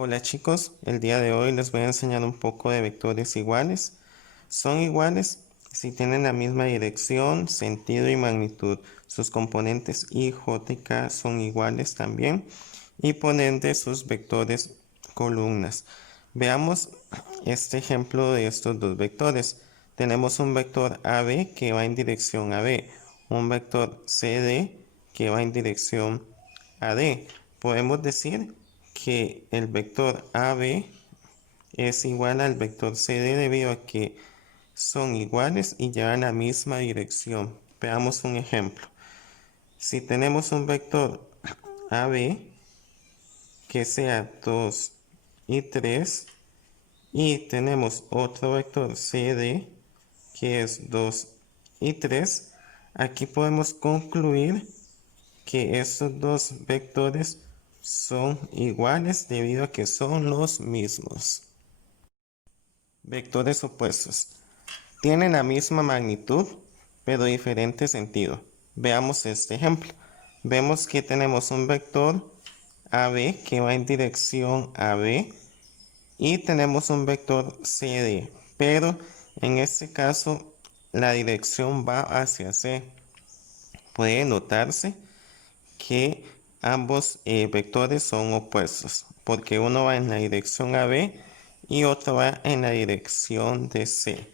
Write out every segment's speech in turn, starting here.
Hola chicos, el día de hoy les voy a enseñar un poco de vectores iguales. Son iguales si tienen la misma dirección, sentido y magnitud. Sus componentes I, J y K son iguales también y por ende sus vectores columnas. Veamos este ejemplo de estos dos vectores. Tenemos un vector AB que va en dirección AB, un vector CD que va en dirección AD. Podemos decir que el vector AB es igual al vector CD debido a que son iguales y llevan la misma dirección. Veamos un ejemplo. Si tenemos un vector AB que sea 2 y 3 y tenemos otro vector CD que es 2 y 3, aquí podemos concluir que estos dos vectores son iguales debido a que son los mismos. Vectores opuestos. Tienen la misma magnitud, pero diferente sentido. Veamos este ejemplo. Vemos que tenemos un vector AB que va en dirección AB y tenemos un vector CD, pero en este caso la dirección va hacia C. Puede notarse que ambos vectores son opuestos, porque uno va en la dirección AB y otro va en la dirección de C.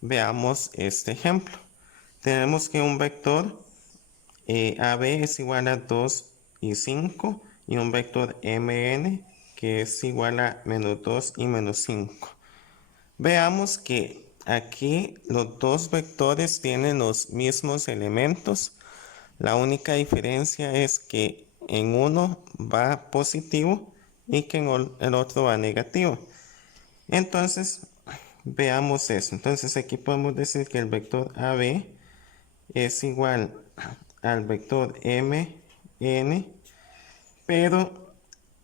Veamos este ejemplo. Tenemos que un vector AB es igual a 2 y 5 y un vector MN que es igual a menos 2 y menos 5. Veamos que aquí los dos vectores tienen los mismos elementos. La única diferencia es que en uno va positivo y que en el otro va negativo. Entonces, veamos eso. Entonces aquí podemos decir que el vector AB es igual al vector MN, pero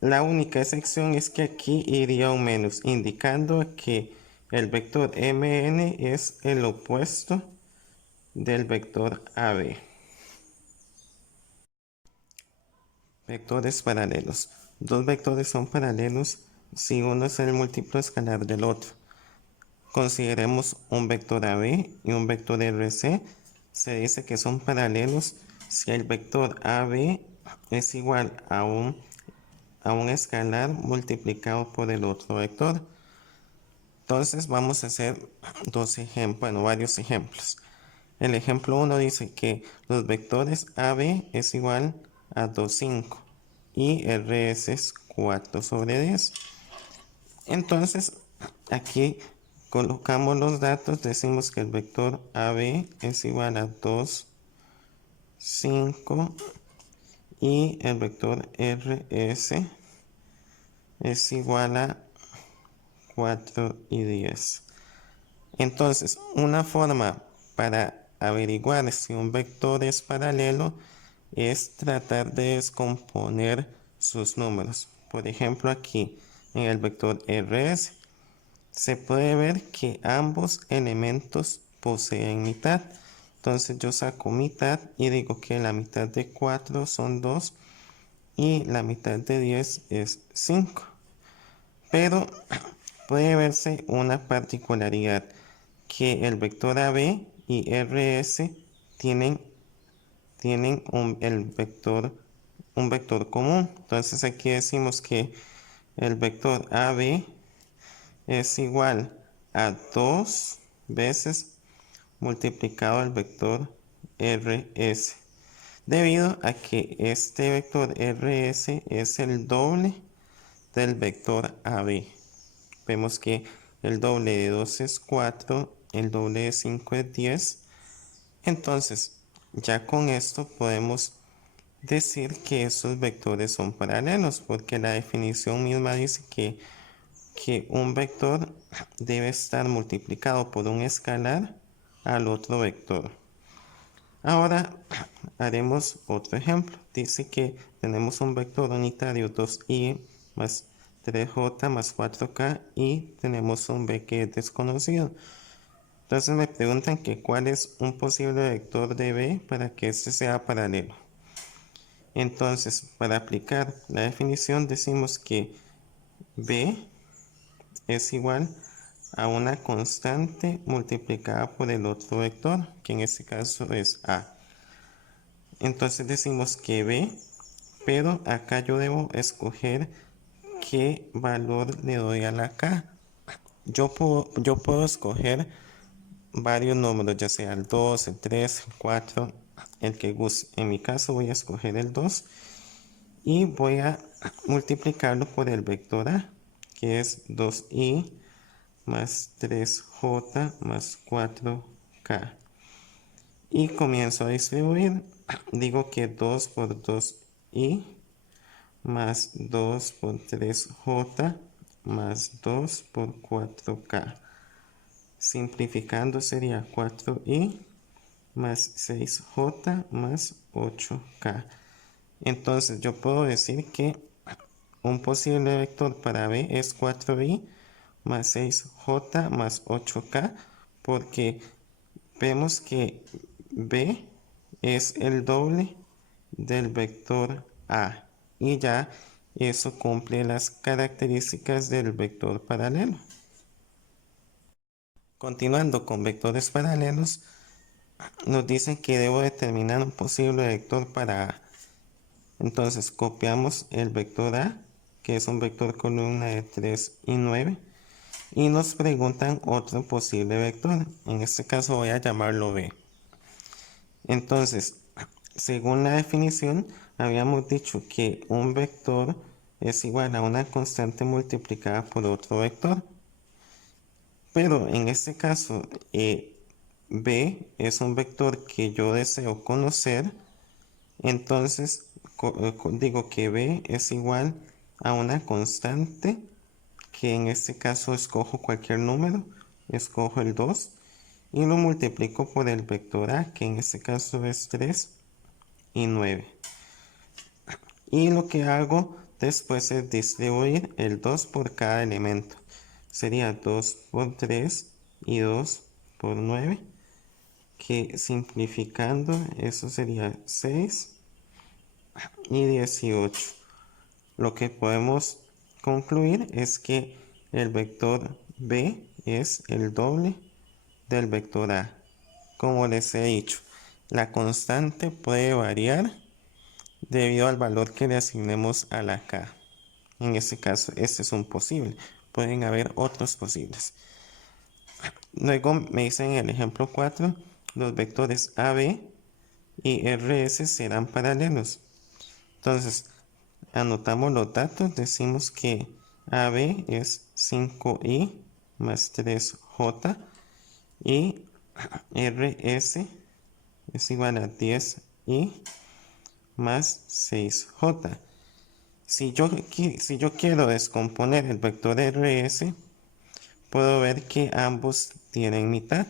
la única excepción es que aquí iría un menos, indicando que el vector MN es el opuesto del vector AB. Vectores paralelos. Dos vectores son paralelos si uno es el múltiplo escalar del otro. Consideremos un vector AB y un vector RC. Se dice que son paralelos si el vector AB es igual a un escalar multiplicado por el otro vector. Entonces vamos a hacer varios ejemplos. El ejemplo 1 dice que los vectores AB es igual a 2, 5 y RS es 4 sobre 10. Entonces aquí colocamos los datos, decimos que el vector AB es igual a 2, 5 y el vector RS es igual a 4 y 10. Entonces, una forma para averiguar si un vector es paralelo es tratar de descomponer sus números. Por ejemplo, aquí en el vector RS se puede ver que ambos elementos poseen mitad. Entonces yo saco mitad y digo que la mitad de 4 son 2 y la mitad de 10 es 5. Pero puede verse una particularidad, que el vector AB y RS tienen, un vector común. Entonces aquí decimos que el vector AB es igual a 2 veces multiplicado el vector RS, debido a que este vector RS es el doble del vector AB. Vemos que el doble de 2 es 4, el doble de 5 es 10. Entonces, ya con esto podemos decir que esos vectores son paralelos, porque la definición misma dice que un vector debe estar multiplicado por un escalar al otro vector. Ahora haremos otro ejemplo. Dice que tenemos un vector unitario 2i más 3j más 4k y tenemos un b que es desconocido. Entonces me preguntan que cuál es un posible vector de b para que este sea paralelo. Entonces, para aplicar la definición decimos que b es igual a una constante multiplicada por el otro vector, que en este caso es a. Entonces decimos que b, pero acá yo debo escoger qué valor le doy a la k. Yo puedo escoger varios números, ya sea el 2, el 3, el 4, el que guste. En mi caso voy a escoger el 2 y voy a multiplicarlo por el vector a, que es 2i más 3j más 4k. Y comienzo a distribuir. Digo que 2 por 2i más 2 por 3j más 2 por 4k. Simplificando sería 4i más 6j más 8k. Entonces yo puedo decir que un posible vector para b es 4i más 6j más 8k, porque vemos que b es el doble del vector a, y ya eso cumple las características del vector paralelo. Continuando con vectores paralelos, nos dicen que debo determinar un posible vector para a. Entonces copiamos el vector a, que es un vector columna de 3 y 9, y nos preguntan otro posible vector. En este caso voy a llamarlo b. Entonces, según la definición, habíamos dicho que un vector es igual a una constante multiplicada por otro vector. Pero en este caso, b es un vector que yo deseo conocer. Entonces, digo que b es igual a una constante, que en este caso escojo cualquier número, escojo el 2 y lo multiplico por el vector a, que en este caso es 3 y 9. Y lo que hago después es distribuir el 2 por cada elemento. Sería 2 por 3 y 2 por 9, que simplificando eso sería 6 y 18. Lo que podemos concluir es que el vector b es el doble del vector a. Como les he dicho, la constante puede variar debido al valor que le asignemos a la k. En este caso, este es un posible. Pueden haber otros posibles. Luego me dicen en el ejemplo 4, los vectores AB y RS serán paralelos. Entonces, anotamos los datos. Decimos que AB es 5i más 3j y RS es igual a 10i más 6j. Si yo quiero descomponer el vector RS, puedo ver que ambos tienen mitad.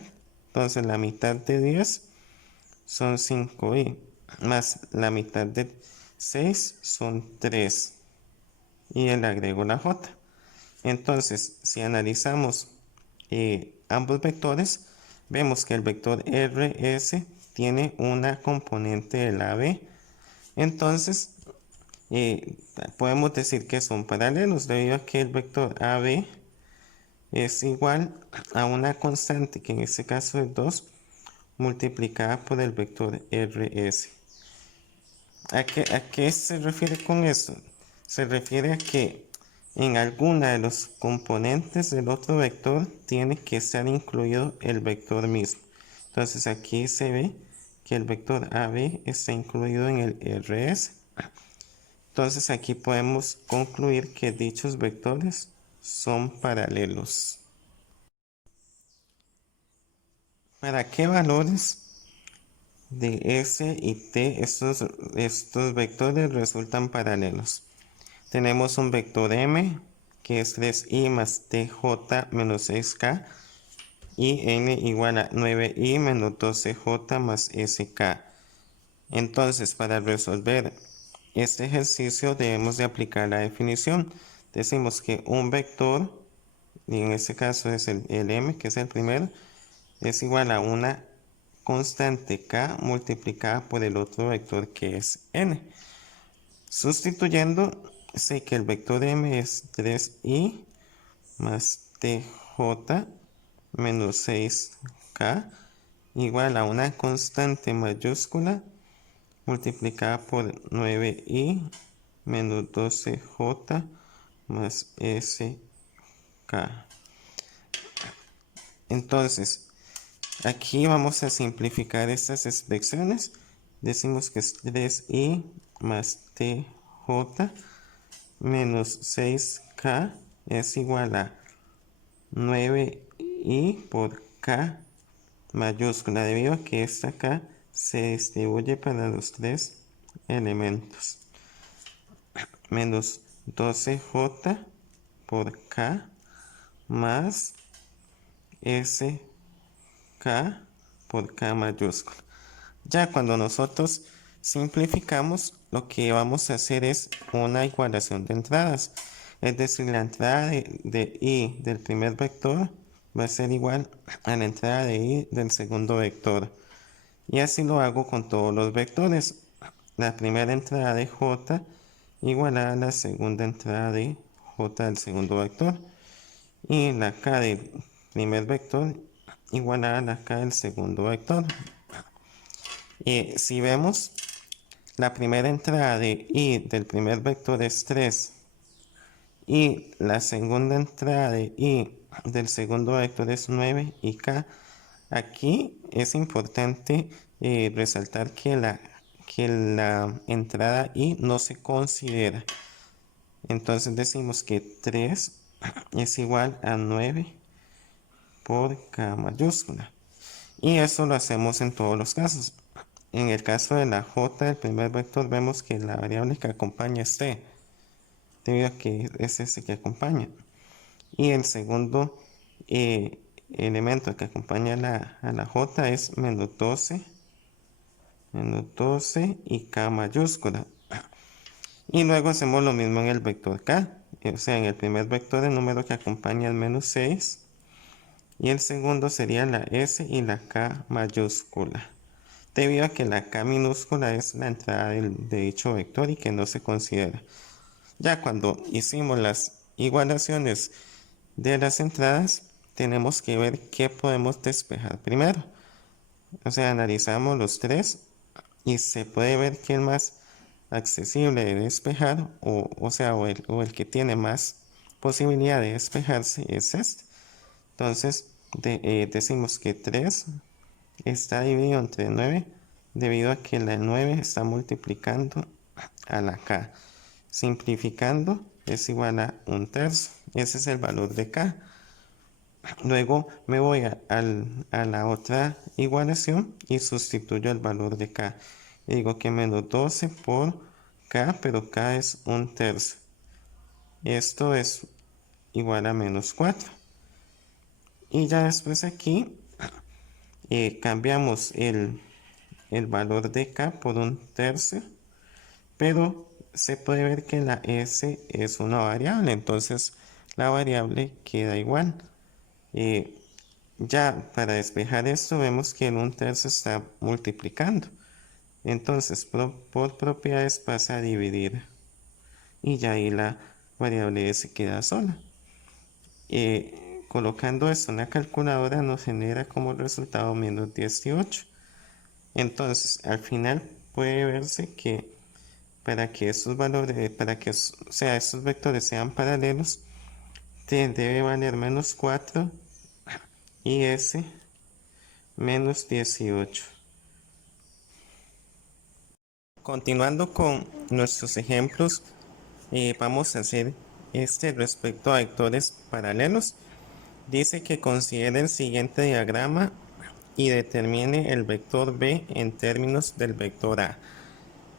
Entonces la mitad de 10 son 5i, más la mitad de 6 son 3. Y le agrego la j. Entonces, si analizamos ambos vectores, vemos que el vector RS tiene una componente de la b. Entonces, podemos decir que son paralelos debido a que el vector AB es igual a una constante, que en este caso es 2, multiplicada por el vector RS. ¿A qué se refiere con esto? Se refiere a que en alguna de los componentes del otro vector tiene que estar incluido el vector mismo. Entonces aquí se ve que el vector AB está incluido en el RS. Entonces aquí podemos concluir que dichos vectores son paralelos. ¿Para qué valores de S y T estos vectores resultan paralelos? Tenemos un vector M, que es 3i más tj menos 6k, y n igual a 9i menos 12j más sk. Entonces, para resolver este ejercicio debemos de aplicar la definición. Decimos que un vector, y en este caso es el m, que es el primero, es igual a una constante k multiplicada por el otro vector, que es n. Sustituyendo, sé que el vector m es 3i más tj menos 6k igual a una constante mayúscula multiplicada por 9i menos 12j más sk. Entonces, aquí vamos a simplificar estas expresiones. Decimos que es 3i más tj menos 6k es igual a 9i por k mayúscula, debido a que esta k se distribuye para los tres elementos. Menos 12j por k más sk por k mayúscula. Ya cuando nosotros simplificamos, lo que vamos a hacer es una igualación de entradas. Es decir, la entrada de i del primer vector va a ser igual a la entrada de i del segundo vector. Y así lo hago con todos los vectores. La primera entrada de j igual a la segunda entrada de j del segundo vector. Y la k del primer vector igual a la k del segundo vector. Si vemos, la primera entrada de i del primer vector es 3 y la segunda entrada de i del segundo vector es 9 y k. Aquí es importante resaltar que la entrada i no se considera. Entonces decimos que 3 es igual a 9 por k mayúscula. Y eso lo hacemos en todos los casos. En el caso de la j del primer vector vemos que la variable que acompaña es t, debido a que es ese que acompaña. Y el segundo elemento que acompaña a la j es menos 12 y k mayúscula. Y luego hacemos lo mismo en el vector k. O sea, en el primer vector el número que acompaña es menos 6. Y el segundo sería la s y la k mayúscula, debido a que la k minúscula es la entrada de dicho vector y que no se considera. Ya cuando hicimos las igualaciones de las entradas, tenemos que ver qué podemos despejar primero. O sea, analizamos los tres y se puede ver que el más accesible de despejar, o el que tiene más posibilidad de despejarse es este. Entonces, decimos que 3 está dividido entre 9 debido a que la 9 está multiplicando a la k. Simplificando es igual a 1/3. Ese es el valor de k. Luego me voy a la otra igualación y sustituyo el valor de k. Y digo que menos 12 por k, pero k es 1/3. Esto es igual a menos 4. Y ya después aquí cambiamos el valor de k por 1/3, pero se puede ver que la s es una variable, entonces la variable queda igual. Ya para despejar esto vemos que el 1/3 está multiplicando, entonces por propiedades pasa a dividir y ya ahí la variable s queda sola. Colocando esto en la calculadora nos genera como resultado menos 18. Entonces al final puede verse que para que estos valores, estos vectores sean paralelos, t debe valer menos 4 y s menos 18. Continuando con nuestros ejemplos, vamos a hacer respecto a vectores paralelos. Dice que considere el siguiente diagrama y determine el vector b en términos del vector a.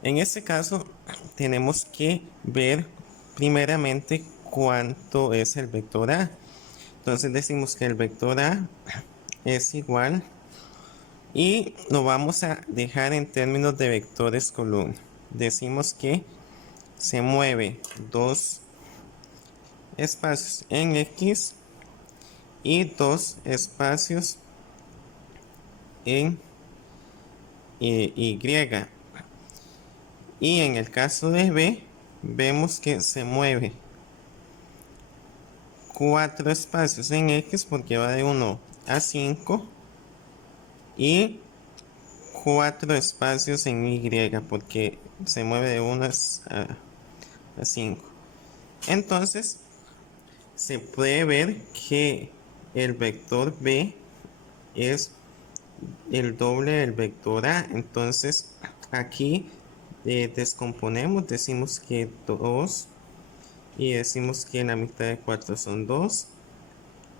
En este caso tenemos que ver primeramente cuánto es el vector a. Entonces decimos que el vector a es igual, y lo vamos a dejar en términos de vectores columna. Decimos que se mueve dos espacios en X y dos espacios en Y. Y en el caso de B, vemos que se mueve 4 espacios en X porque va de 1 a 5 y 4 espacios en Y porque se mueve de 1 a 5. Entonces, se puede ver que el vector B es el doble del vector A. Entonces, aquí descomponemos, decimos que 2 y decimos que la mitad de 4 son 2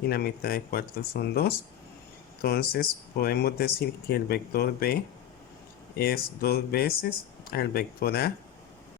y la mitad de 4 son 2. Entonces, podemos decir que el vector B es 2 veces al vector A